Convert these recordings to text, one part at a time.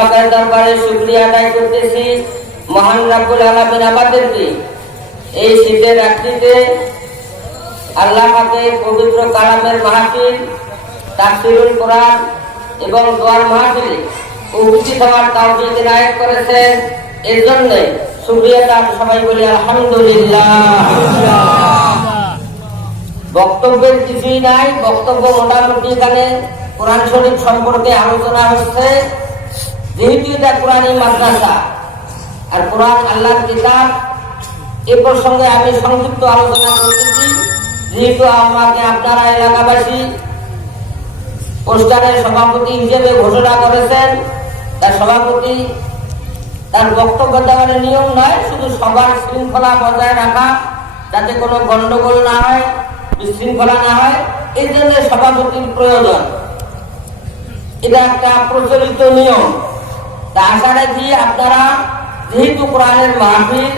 পাকের দরবারে শুকরিয়া আদায় করতেছি মহান রব্বুল আলামিন আমাদেরকে এই শীতের রাত্রিতে আল্লাহ পাকের পবিত্র কালামের মাহফিল, তাফসীরুল কোরআন এবং দোয়ার মাহফিলে উপস্থিত হওয়ার তৌফিক ইনায়েত করেছেন। এর জন্য শুকরিয়া সবাই বলি আলহামদুলিল্লাহ। বক্তব্যের কিছুই নাই, বক্তব্য মোটামুটি এখানে কোরআন শরীফ সম্পর্কে আলোচনা হচ্ছে। যেহেতু এটা কোরআনী মাদ্রাসা আর কোরআন আল্লাহর কিতাব, এ প্রসঙ্গে আমি সংক্ষিপ্ত আলোচনা করতেছি। যেহেতু আমাকে আপনারা এলাকাবাসী পোস্টারের সভাপতি হিসেবে ঘোষণা করেছেন, তার সভাপতি তার বক্তব্য দেওয়ার নিয়ম নয়, শুধু সবার শৃঙ্খলা বজায় রাখা, যাতে কোনো গন্ডগোল না হয়, বিশৃঙ্খলা না হয়, এই জন্য সভাপতির প্রয়োজন। এটা একটা প্রচলিত নিয়ম। তা আশা রাখি আপনারা, যেহেতু কোরআনের মাহফিল,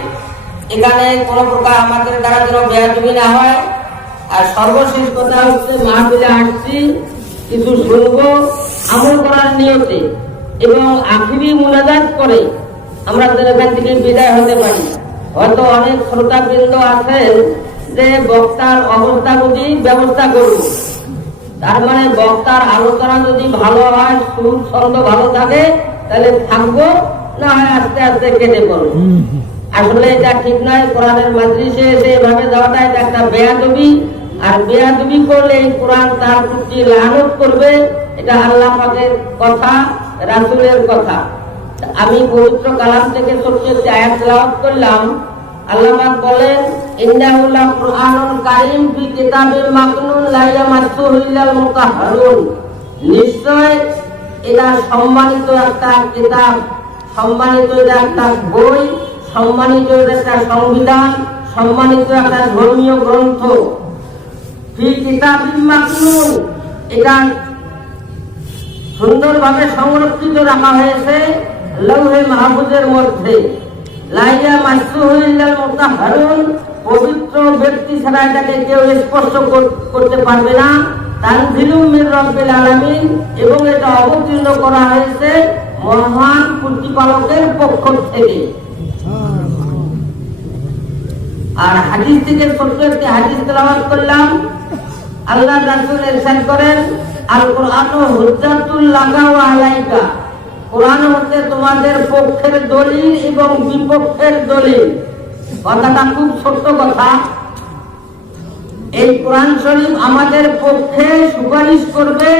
এখানে কোনো প্রকার আমাদের দ্বারা যেন বেয়াদবি না হয়। আর সর্বশেষ কথা হচ্ছে, মাহফিলে আসছি কিছু শুনবো আমল করার নিয়তে, এবং আখিরি মুনাজাত করে আমরা এখান থেকে বিদায় হতে পারি। হয়তো অনেক শ্রোতাবৃন্দ আছেন যে বক্তার অবস্থা বুঝি ব্যবস্থা করব, তার মানে বক্তার আলোচনা যদি ভালো হয়, সুর ছন্দ ভালো থাকে, তাহলে থাকবো, না হয় আস্তে আস্তে কেটে পড়বো। আসলে এটা ঠিক নয়। কোরআনের মাজলিসে এসে এভাবে যাওয়াটা এটা একটা বেয়াদবি, আর বেয়াদবি করলে এই কোরআন তার প্রতি লানত করবে। এটা আল্লাহ পাকের কথা, রাসূলের কথা। আমি পবিত্র কালাম থেকে ছোট্ট একটি আয়াত তেলাওয়াত করলাম। আল্লাহ পাক বলেন, ইন্নাহু লাকুরআনুন কারীম ফি কিতাবিম মাকনুন লা ইয়ামাসসুহু ইল্লাল মুতাহহারুন। নিশ্চয় এটা সম্মানিত একটা কিতাব, সম্মানিত একটা বই, সম্মানিত একটা সংবিধান, সম্মানিত একটা ধর্মীয় গ্রন্থ। ফি কিতাবিম মাকনুন, এটা সুন্দরভাবে সংরক্ষিত রাখা হয়েছে লৌহে মাহফুজের মধ্যে। লা ইয়ামাসসুহু ইল্লাল মুতাহহারুন, পবিত্র ব্যক্তি ছাড়া এটাকে কেউ স্পর্শ করতে পারবে না। তানজিলুম মির রাব্বিল আলামিন, এবং এটা অবতীর্ণ করা হয়েছে মহান প্রতিপালকের পক্ষ থেকে। আর হাদিস থেকে ছোট্ট একটি হাদিস তেলাওয়াত করলাম। আল্লাহ রাসূল ইরশাদ করেন, আল কুরআনু হুজ্জাতুল লাকা ওয়া আলাইকা। কোরআন হচ্ছে তোমাদের পক্ষের দলিল এবং বিপক্ষের দলিল। কথাটা খুব ছোট্ট কথা। এই কোরআন শরীফ আমাদের পক্ষে সুপারিশ করবে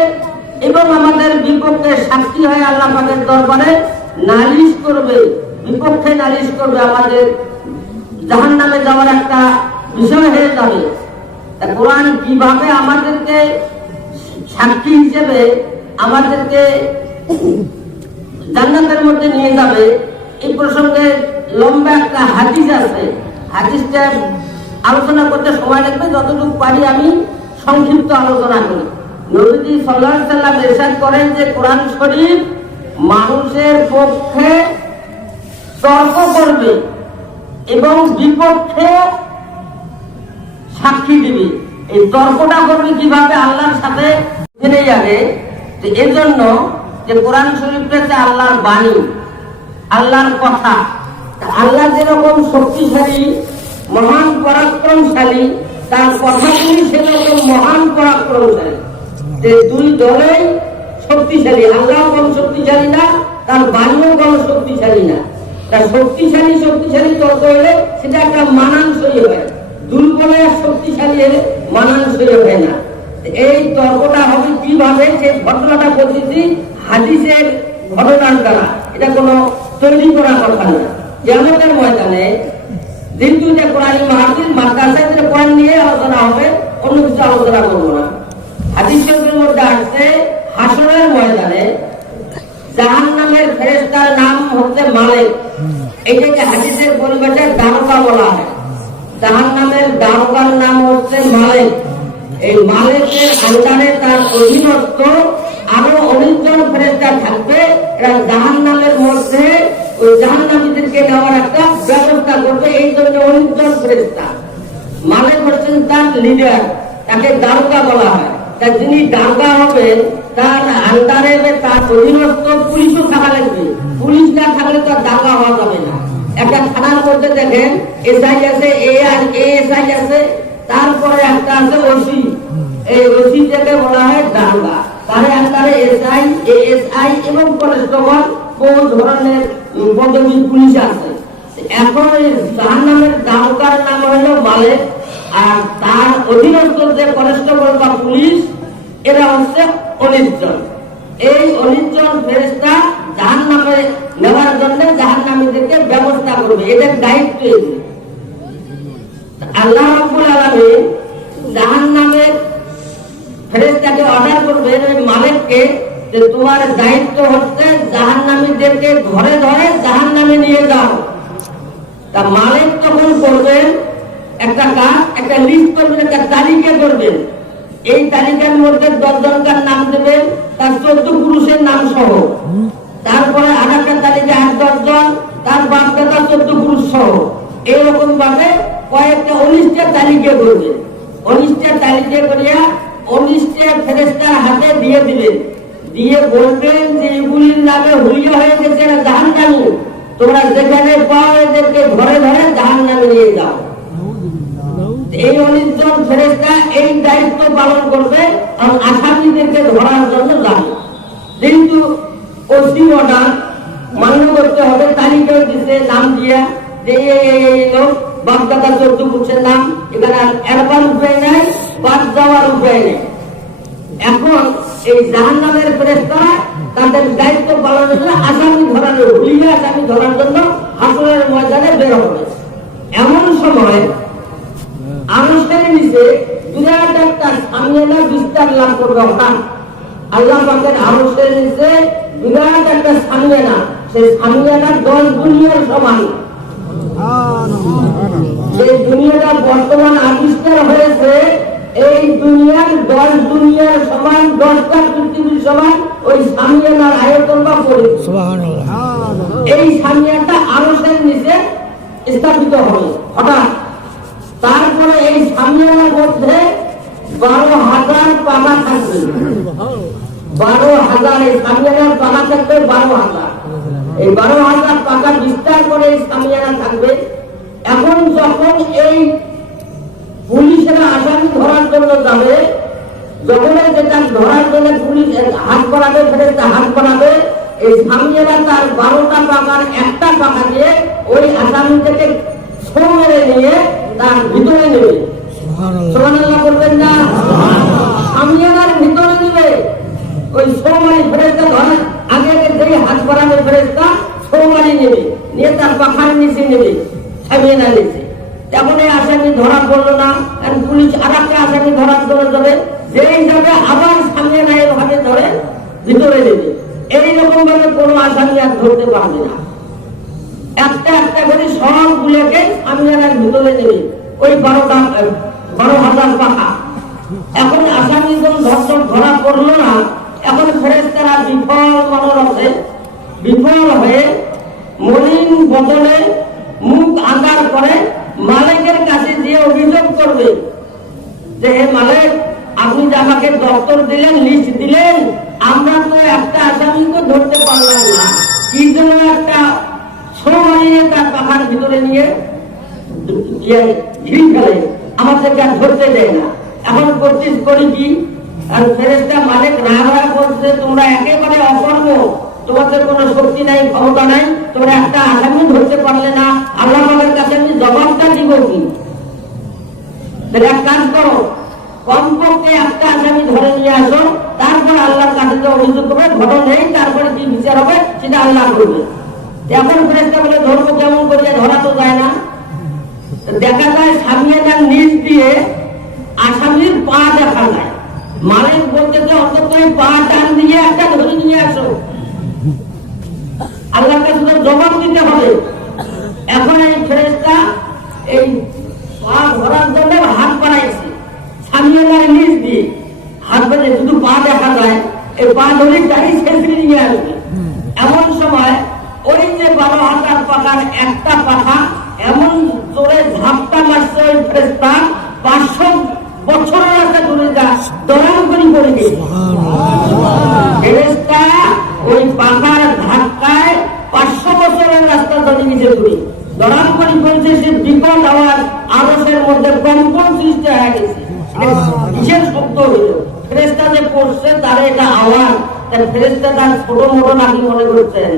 এবং আমাদের বিপক্ষে সাক্ষী হয়ে আল্লাহ পাকের দরবারে নালিশ করবে, বিপক্ষে নালিশ করবে, আমাদের জাহান্নামে যাওয়ার একটা বিষয় হয়ে যাবে। কোরআন কিভাবে আমাদেরকে সাক্ষী হিসেবে আমাদেরকে জান্নাতের মধ্যে নিয়ে যাবে, এই প্রসঙ্গে লম্বা একটা হাদিস আছে। হাদিসটা আলোচনা করতে সময় লাগবে, যতটুকু পারি আমি সংক্ষিপ্ত আলোচনা করি। নবীজি সাল্লাল্লাহু আলাইহি ওয়াসাল্লাম ইরশাদ করেন যে কোরআন শরীফ মানুষের পক্ষে তর্ক করবে এবং বিপক্ষে সাক্ষী দিবে। এই তর্কটা করবে কিভাবে? আল্লাহর সাথে জেনে যাবে। এর জন্য যে কোরআন শরীফটা হচ্ছে আল্লাহর বাণী, আল্লাহর কথা। আল্লাহ যেরকম শক্তিশালী, মহান পরাক্রমশালী, তার কথাগুলি সেরকম মহান পরাক্রমশালী। যে দুই দলেই শক্তিশালী। আল্লাহ কম শক্তিশালী না, তার বাণীও কম শক্তিশালী না। তার শক্তিশালী তর্ক হলে সেটা একটা মানানসই হয়, দুর্বলের শক্তিশালী হলে মানানসই হয় না। এই তর্কটা হবে কিভাবে? সে ঘটনাটা বলতেছি হাদিসের ঘটনার দ্বারা, এটা কোনো তৈরি করা কথা না। কিয়ামতের ময়দানে যেহেতু এটা কোরআনী মাহফিল, মাদ্রাসায় যেটা কোরআন নিয়ে আলোচনা হবে, অন্য কিছু আলোচনা করবো না। হাদিস শরীফের মধ্যে আসছে, হাসরের ময়দানে জাহান্নামের ফেরেশতার নাম হচ্ছে মালিক। এটাকে হাদিসের পরিভাষায় দারোগা বলা হয়। জাহান্নামের দারোগার নাম হচ্ছে মালিক। এই মালিকের আন্ডারে, তার অধীনস্থ আরো 19 জন ফেরেশতা থাকবে। এরা জাহান্নামের মধ্যে ওই জাহান্নামীদেরকে নেওয়ার একটা ব্যবস্থা করবে। এই জন্য 19 জন ফেরেশতা। মালিক হচ্ছেন তার লিডার, তাকে দারোগা বলা হয়। তা যিনি দারোগা হবে তার আন্ডারে তার অধীনস্থ পুলিশও থাকা লাগবে। পুলিশ না থাকলে তো দাঙ্গা হওয়া যাবে না। একটা থানার মধ্যে দেখেন এসআই আছে, এএসআই আছে, তারপরে একটা আছে ওসি। এই ওসি থেকে বলা হয় দাঙ্গা। তার আন্ডারে এসআই, এএসআই এবং কনস্টেবল বহু ধরনের পদবী পুলিশ আছে। এখন জাহান্নামের দাঙ্গার নাম হলো মালিক, আর তার অধীনস্থ যে কনস্টেবল বা পুলিশ এরা হচ্ছে 19 জন। এই 19 জন ফেরেশতা জাহান্নামে নেওয়ার জন্য জাহান্নামীদেরকে ব্যবস্থা করবে, এদের দায়িত্ব। আল্লাহ রাব্বুল আলামিন জাহান্নামের ফেরেশতাকে অর্ডার করবেন ওই মালিককে যে তোমার দায়িত্ব হচ্ছে জাহান্নামীদেরকে ধরে ধরে জাহান্নামে নিয়ে যাও। তা মালিক তখন করবেন একটা কাজ, একটা লিস্ট করবেন, একটা তালিকা করবেন। এই তালিকার মধ্যে 10 জনকার নাম দেবেন, তার 14 পুরুষের নাম সহ। তারপরে আর একটা তালিকা 8-10 জন, তার বাপ দাদা 14 পুরুষ সহ। এইরকম ভাবে কয়েকটা 19টা তালিকা করবেন। 19টা তালিকা করিয়া 19টা ফেরেশতার হাতে দিয়ে দিবেন। দিয়ে বলবেন যে এগুলির নামে হুলিয়া হয়ে গেছে এরা জাহান্নামী, তোমরা যেখানে পাও এদেরকে ধরে ধরে জাহান্নামে নিয়ে যাও। এই 19 জন ফেরেশতা এই দায়িত্ব পালন করবে এবং আসামিদেরকে ধরার জন্য যাবে। কিন্তু ওসি অর্ডার মান্য করতে হবে। তালিকা দিতে নাম দিয়া যে এই লোক বাপদাদা 14 পুরুষের নাম, এখানে এরবার উপায় নাই, বাদ যাওয়ার উপায় নেই। এখন এই জাহান্নামের ফেরেশতারা তাদের দায়িত্ব পালনের জন্য আসামি ধরার, হুলিয়া আসামি ধরার জন্য হাসরের ময়দানে বের হবে। এমন সময় আরশের নিচে বিরাট একটা সামিয়ানা বিস্তার লাভ করবে। হঠাৎ আল্লাহ পাকের আরশের নিচে বিরাট একটা সামিয়ানা, সেই সামিয়ানা 10 দুনিয়ার সমান। যে দুনিয়াটা বর্তমান আবিষ্কার হয়েছে, এই দুনিয়ার 10 দুনিয়ার সমান, 10টা পৃথিবীর সমান ওই সামিয়ানার আয়তন বা পরিধি। সুবহানাল্লাহ। এই সামিয়ানাটা আরশের নিচে স্থাপিত হবে হঠাৎ। তারপরে এই সামিয়ানার মধ্যে 12,000 পাখা থাকবে। 12,000 এই সামিয়ানার পাখা থাকবে 12,000। এই 12,000 পাখা বিস্তার করে এই সামিয়ানা থাকবে। এখন যখন এই পুলিশেরা আসামি ধরার জন্য যাবে, যখন যেটা ধরার জন্য পুলিশ হাত বাড়াবে, ফেরেশতা হাত বাড়াবে, এই সামিয়ানা তার 12টা পাখার একটা পাখা দিয়ে ওই আসামিটাকে ছো মেরে নিয়ে তার ভিতরে নেবে। সুবহানাল্লাহ বলবেন না? সামিয়ানার ভিতরে নেবে। ওই ছো মারি ফেরেশতা ধরে আগে আগে যেই হাত বাড়াবে ফেরেশতা ছো মারি নেবে, নিয়ে তার পাখার নিচে নেবে, সামিয়ানা নিচে। তখন এই আসামি ধরা পড়লো না, কারণ পুলিশ আর একটা আসামি ধরার জন্য যাবে, যেই যাবে আবার সামিয়ানা এভাবে ধরে ভিতরে নেবে। এইরকম ভাবে কোনো আসামি আর ধরতে পারবে না। একটা একটা করে সবগুলোকে সামিয়ানার ভিতরে নেবে ওই 12,000 পাখা। এখন আসামিজন ধর্ষক ধরা পড়লো না। এখন ফেরেশতারা বিফল মনোরথে বিফল হয়ে মলিন বদলে মুখ আঁধার করে মালিকের কাছে দিয়ে অভিযোগ করবে যে হে মালিক, আপনি যে আমাকে দপ্তর দিলেন, লিস্ট দিলেন, আমরা তো একটা আসামিকে ধরতে পারলাম না, কি জন্য একটা সমাইয়ে তার পাখার ভিতরে নিয়ে ঢিল ফেলে, আমাদেরকে আর ধরতে দেয় না। এখন করছিস করি কি? আর ফেরেশতা মালিক রাগ করছে, তোমরা একেবারে অকর্ম, তোমাদের কোনো শক্তি নাই, ক্ষমতা নাই, তোমরা একটা আসামি ধরতে পারলে না, আল্লাহ পাকের কাছে আমি জবাবটা দিব কি? এক কাজ করো, কমপক্ষে একটা আসামি ধরে নিয়ে আসো, তারপর আল্লাহর কাছে যে অভিযোগ করবে, ঘটনা নেই, তারপরে কি বিচার হবে সেটা আল্লাহ করবে। এখন ফেরেশতা বলে ধরবো কেমন করে? ধরা তো যায় না। দেখা যায় সামিয়ানার নিচ দিয়ে আসামির পা দেখা যায়। মালিক বলতেছে অন্তত পা টান দিয়ে একটা ধরে নিয়ে আসো, আল্লাহর কাছে জবাব দিতে হবে। এখন এই ফেরেশতা এই পা ধরার জন্য হাত বাড়াইছে, সামিয়ানার নিচ দিয়ে হাত বাড়ে, শুধু পা দেখা যায়, এই পা ধরে গাড়ি ছেড়ে নিয়ে আসবে। এমন সময় ওই যে 12,000 পাখার একটা পাখা এমন জোরে ঝাপটা মারছে ওই ফেরেশতা, 500 বছরের রাস্তা দূরে যা দরাম করে পড়ে গেছে। ফেরেশতা ওই পাখার ধাক্কায় 500 বছরের রাস্তা চলে গেছে দূরে, দরাম করে পড়েছে। সে বিকট আওয়াজ, আরশের মধ্যে কম্পন সৃষ্টি হয়ে গেছে। কিসের শব্দ হইল? ফেরেশতা যে পড়ছে তার এটা আওয়াজ। তার ফেরেশতা তার ছোট মোটো নাকি মনে করছেন?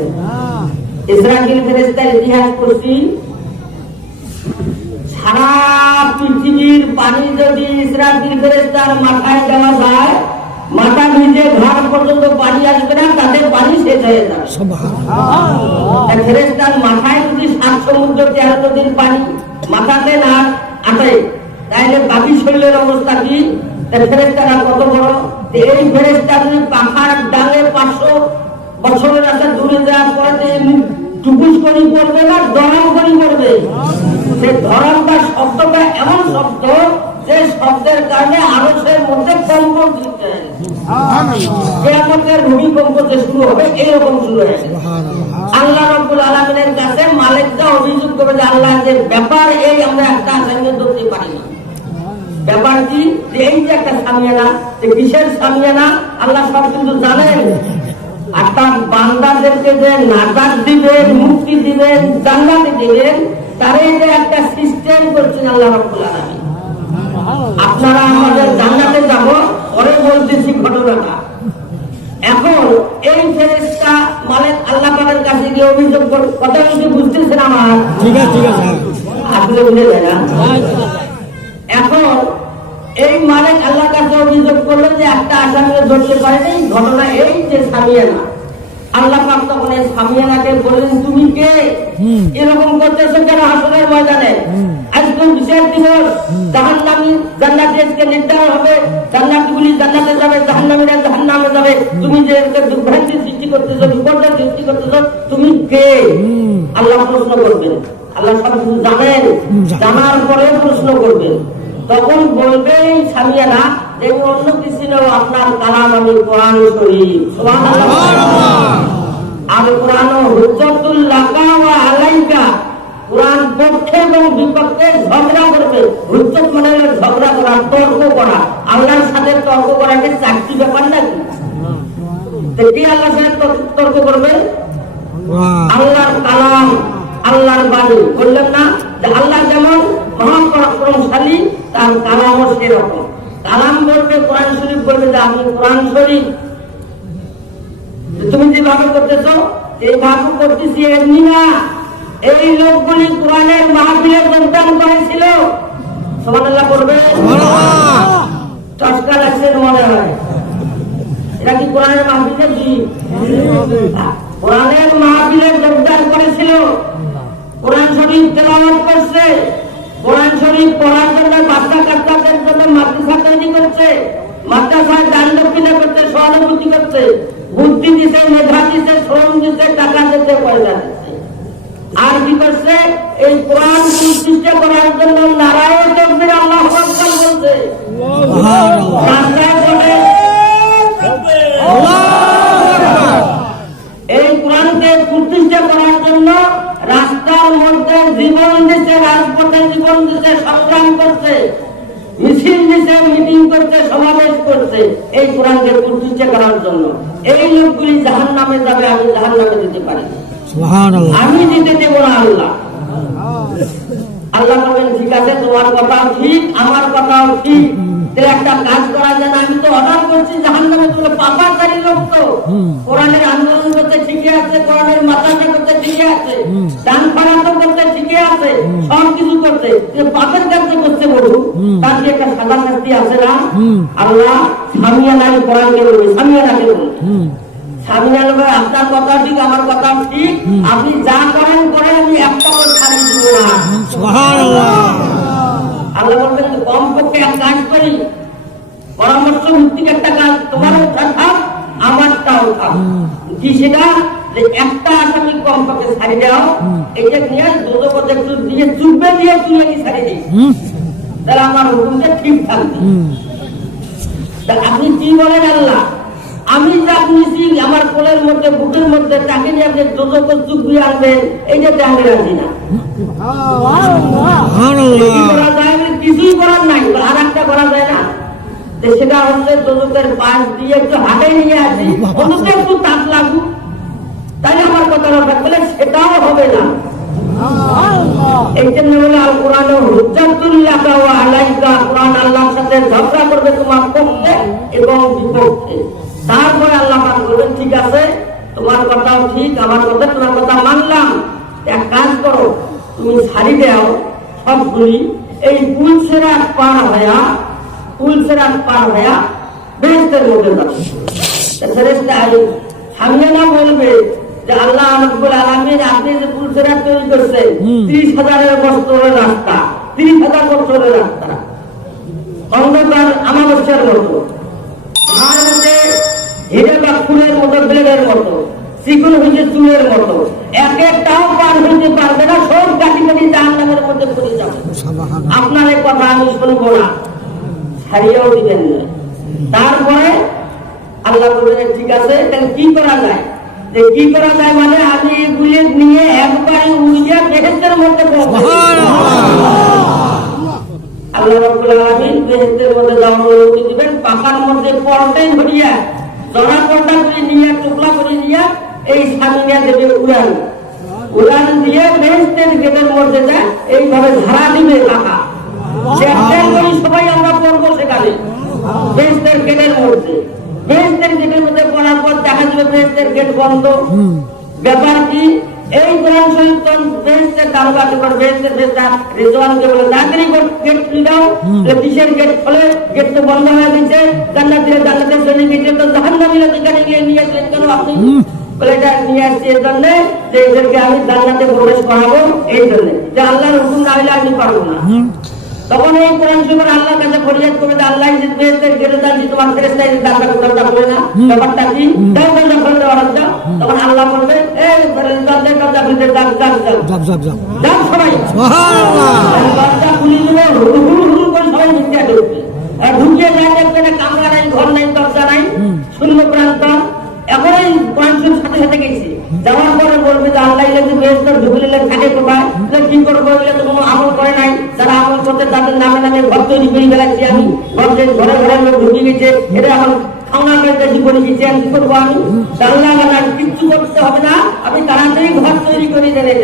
ইসরাফিল ফেরেশতার ইতিহাস করছি, সারা পৃথিবীর পানি যদি ইসরাফিল ফেরেশতার মাথায় দেওয়া যায়, মাথা ভিজে ঘাড় পর্যন্ত পানি আসবে না, তাদের পানি শেষ হয়ে যাবে। ফেরেশতার মাথায় যদি 7 সমুদ্র 13 নদীর পানি মাথাতে না আসে, তাহলে বাকি শরীরের অবস্থা কি? ফেরেশতারা কত বড়! এই ফেরেশতা যদি পাখার ডালে 500 বছরের রাস্তা দূরে যাওয়ার পরে টুকুস করি পড়বে না ধরম করি পড়বে। সে ধরমটা শব্দটা এমন শব্দ যে শব্দের কারণে আরশের মধ্যে কম্পন সৃষ্টি হয়। কিয়ামতের ভূমিকম্প যে শুরু হবে এইরকম শুরু হয়েছে। আল্লাহ রাব্বুল আলামিনের কাছে মালিকরা অভিযোগ করবে যে আল্লাহ, যে ব্যাপার এই আমরা একটা আসামিকে ধরতে পারি না। ব্যাপার কি? এই যে একটা সামিয়ানা, কিসের সামিয়ানা আল্লাহ সব কিন্তু জানেন। আর তার বান্দাদেরকে যে নাজাত দিবেন, মুক্তি দিবেন, জান্নাতে দিবেন, তারই যে একটা সিস্টেম করছেন আল্লাহ রাব্বুল আলামিন। আপনারা আমাদের জান্নাতে যাব, পরে বলতেছি ঘটনাটা। এখন এই ফেরেশতা মালিক আল্লাহ পাকের কাছে গিয়ে অভিযোগ করে, কথা কি বুঝতেছেন আমার? ঠিক আছে, ঠিক আছে, আসলে বুঝে যায় না। এখন এই মালিক আল্লাহর কাছে অভিযোগ করলেন যে একটা আসামিকে ধরতে পারেনি। ঘটনা এই যে সামিয়ানা, আল্লাহ পাক তখন এই সামিয়ানাকে বললেন, তুমি কে? এরকম করতেছো কেন হাসরের ময়দানে? আজকে বিচার দিবস, জাহান্নামী জান্নাতি আজকে নির্ধারণ হবে, জান্নাতীগুলি জান্নাতে যাবে, জাহান্নামীরা জাহান্নামে যাবে। তুমি যে দুর্ভ্রান্তি সৃষ্টি করতেছো, বিপর্যয় সৃষ্টি করতেছো, তুমি কে? আল্লাহ প্রশ্ন করবেন। আল্লাহ সব কিছু জানেন, জানার পরে প্রশ্ন করবেন। তখন বলবে সামিয়ানা যে অন্য কিছু নেও, আপনার কালাম আমি কোরআন শরীফ। সুবহানাল্লাহ। আর কোরআন হুজ্জাতুল লাকা ওয়া আলাইকা, কোরআন পক্ষে এবং বিপক্ষে ঝগড়া করবে। হুজ্জত মানে হলো ঝগড়া করা, তর্ক করা। আল্লাহর সাথে তর্ক করা কি চাকরি ব্যাপার নাকি? কি আল্লাহর সাথে তর্ক করবে? আল্লাহর কালাম, আল্লাহর বাণী। বললেন না যে আল্লাহ যেমন মহাপরাক্রমশালী, তার কালামও সেরকম। কালাম বলবে কোরআন শরীফ, বলবে যে আমি কোরআন শরীফ। তুমি যেভাবে করতেছ এইভাবে করতেছি, এমনি না। এই লোকগুলি কোরআনের মাহফিলে যোগদান করেছিল। সুবহানাল্লাহ করবে? চটকা লাগছে মনে হয়। এটা কি কোরআনের মাহফিলে? কি কোরআনের মাহফিলে যোগদান করেছিল, কোরআন শরীফ তেলাওয়াত করছে, কোরআন শরীফ পড়ার জন্য বাচ্চা কাচ্চাদের জন্য মাদ্রাসা তৈরি করছে, মাদ্রাসায় দান দক্ষিণা করছে, সহানুভূতি করছে, বুদ্ধি দিচ্ছে, মেধা দিচ্ছে, শ্রম দিচ্ছে, টাকা দিচ্ছে, পয়সা দিচ্ছে। আর কি করছে? এই কোরআন প্রতিষ্ঠা করার জন্য নারায়ণ তাকবীর আল্লাহু আকবার বলছে। এই কোরআনকে প্রতিষ্ঠা করার জন্য রাস্তার মধ্যে জীবন দিচ্ছে, রাজপথে জীবন দিচ্ছে, সংগ্রাম করছে, মিছিল দিচ্ছে, মিটিং করছে, সমাবেশ করছে এই কোরআনকে প্রতিষ্ঠা করার জন্য। এই লোকগুলি জাহান্নামে যাবে, আমি জাহান্নামে দিতে পারি, আমি দিতে দেব না। আল্লাহ আল্লাহ বলেন, ঠিক আছে, তোমার কথাও ঠিক, আমার কথাও ঠিক। একটা কাজ করা যায় না? আমি তো অর্ডার করছি জাহান্নামে, তুমি পাপাচারী লোক, তো কোরআনের আন্দোলন করতে ঠিকই আছে, কোরআনের মাদ্রাসা করতে ঠিকই আছে, দান খয়রাত করতে ঠিকই আছে, সব কিছু করতে, পাপের কাজ করতে বলুন, তার কি একটা সাজা শাস্তি আছে না? আল্লাহ সামিয়ানাকে কোরআনকে বলবে, সামিয়ানাকে বলবে, সামিয়ানা ভাই আপনার কথা ঠিক, আমার কথা ঠিক, আপনি যা করেন করেন, আমি একটা ছাড়ি দিব না। সুবহানাল্লাহ। আল্লাহ বলবেন, কমপক্ষে এক কাজ করি, পরামর্শ ভিত্তিক একটা কাজ, তোমারও থাক আমারটাও থাক। কি সেটা? যে একটা আসামি কমপক্ষে ছাড়ি দাও, এটা নিয়ে দোজখে একটু দিয়ে চুপবে দিয়ে তুলে কি ছাড়ি দিই, তাহলে আমার হুকুমটা ঠিক থাকবে। আপনি কি বলেন? আল্লাহ আমি যা নিয়েছি আমার কোলের মধ্যে, বুকের মধ্যে, তাকে নিয়ে আপনি দোজখে চুপড়ি আনবেন, এইটা আমি রাজি না। কিছুই করার নাই, আর একটা করা যায় না, সেটা হচ্ছে দোজখের পাশ দিয়ে একটু হাতে নিয়ে আসি, অন্তত একটু তাপ লাগুক, তাই আমার কথা বলে সেটাও হবে না। এই জন্য বলে আল কোরআন হুজ্জাতুল্লাহ ওয়া আলাইকা, কোরআন আল্লাহর সাথে ঝগড়া করবে তোমার পক্ষে এবং বিপক্ষে। তারপরে আল্লাহ পাক বলবেন ঠিক আছে, তোমার কথাও ঠিক, আমার কথা, তোমার কথা মানলাম, এক কাজ করো, তুমি ছাড়ি দাও সবগুলি, এই পুলসেরাত পার হয়া বেহেশতের মধ্যে যাবে। ফেরেশতা সামনে না বলবে যে আল্লাহ রাব্বুল আলামিন আপনি যে পুলসেরাত তৈরি করছেন 30,000 বছরের রাস্তা, 30,000 বছরের রাস্তা, অন্ধকার আমাবস্যার মতো, আর মধ্যে হিরে বা ফুলের মতো, বেলের মতো, চিকন হয়েছে চুলের মতো, এক একটাও পার হইতে পারবে না, সব কাটি কাটি জাহান্নামের মধ্যে পড়ে যাবে। আপনার এই কথা আমি শুনবো না, ছাড়িয়েও দিবেন না। তারপরে আল্লাহ বললেন ঠিক আছে, তাহলে কি করা যায়? কি করা যায় মানে আমি এগুলি নিয়ে একবারে উড়িয়ে বেহেশতের মধ্যে আল্লাহ রাব্বুল আলামিন বেহেশতের মধ্যে যাওয়ার অনুমতি দিবেন। পাকার মধ্যে পর্দাই ধরিয়া জড়া পর্দা করে নিয়ে টুকলা করে নিয়ে এই সামিয়া দেবে উড়ান দিয়ে বেহেশতের গেটের মধ্যে যায়, এইভাবে ধারা দিবে পাকা, সবাই আমরা পড়বো সেখানে বেহেশতের গেটের মধ্যে। বেহেশতের গেটের মধ্যে পড়ার পর দেখা যাবে বেহেশতের গেট বন্ধ। ব্যাপার কি? এই কোরআন শরীফ বেহেশতের দারোগাকে করে বেহেশতের ফেরেশতা রিজওয়ানকে বলে তাড়াতাড়ি গেট খুলে দাও। কিসের গেট খোলে? গেট তো বন্ধ হয়ে গেছে, জান্নাতে চলে গেছে, তো জাহান্নামীরা যেখানে গিয়ে নিয়ে আসলেন কেন আপনি? বলে এটা নিয়ে আসছি এই জন্য যে এদেরকে আমি জান্নাতে প্রবেশ করাবো, এই জন্য যে আল্লাহর হুকুম না হলে আমি পারবো না। তখন এই কোরআন শরীফের আল্লাহর কাছে ফরিয়াদ করবে যে আল্লাহ যে বেহেশতের গেটে দাঁড়িয়ে তোমার ফেরেশতা এই দারোগা দরজা খুলে না, ব্যাপারটা কি? দাও দরজা খুলে দেওয়ার দাও। তখন আল্লাহ বলবে এই দরজা খুলে যাও সবাই, দরজা খুলে দিলে হুড় করে সবাই ঢুকিয়ে ঢুকবে, আর ঢুকিয়ে যায় দেখবে না কামরা নাই, ঘর নাই, দরজা নাই, শূন্য প্রান্তর। এখন এই কোরআন শরীফ সাথে সাথে গেছি, যাওয়ার পরে বলবে যে আল্লাহ বেহেশতের ঢুকলে থাকে কোথায়, কি করবো? এগুলো তো কোনো আমল করে নাই, যারা আমল করতে তাদের নামে নামে ঘর তৈরি করে বেড়াচ্ছি আমি, ঘরে ঘরে লোক ঢুকে গেছে, এটা এখন খাওয়া বেড়াচ্ছি করে গেছি, আমি কি করবো? আমি আল্লাহ কিচ্ছু করতে হবে না, আমি তাড়াতাড়ি ঘর তৈরি করে দেবে,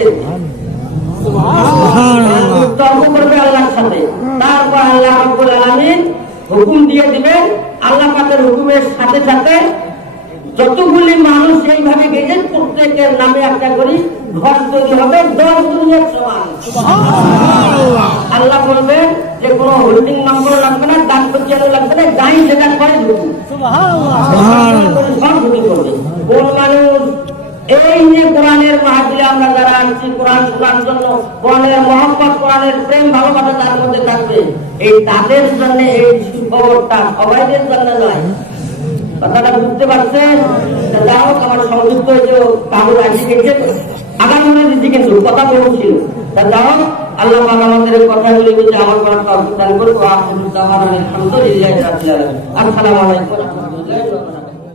তর্ক করবে আল্লাহর সাথে। তারপর আল্লাহ রাব্বুল আলামিন হুকুম দিয়ে দিবেন, আল্লাহ পাকের হুকুমের সাথে সাথে যতগুলি মানুষ এইভাবে গেছেন প্রত্যেকের নামে একটা করে ঘর তৈরি হবে 10 দুনিয়ার সমান। আল্লাহ বলবেন যে কোনো হোল্ডিং নম্বর লাগবে না, দান পর্যায়ে লাগবে না, যাই যেটা করে সব ঢুকে করবে। কোন মানুষ এই যে কোরআনের মাহফিলে আমরা যারা আসছি কোরআন শোনার জন্য, কোরআনের মহব্বত, কোরআনের প্রেম ভালোবাসা তার মধ্যে থাকবে, এই তাদের জন্য এই সুখবরটা, সবাইদের জন্য নয়। কথাটা বুঝতে পারছেন? যাও আমার সংযুক্ত হয়েছে কাগজ আসি গেছে, আগামী দিচ্ছি কিন্তু কথা বলছিল। যাও আল্লাহ পাক আমাদের কথাগুলি বুঝে আমার করা তৌফিক দান করুন। আলহামদুলিল্লাহ রাব্বিল আলামিন। আসসালামু আলাইকুম ওয়া রাহমাতুল্লাহি ওয়া বারাকাতুহু।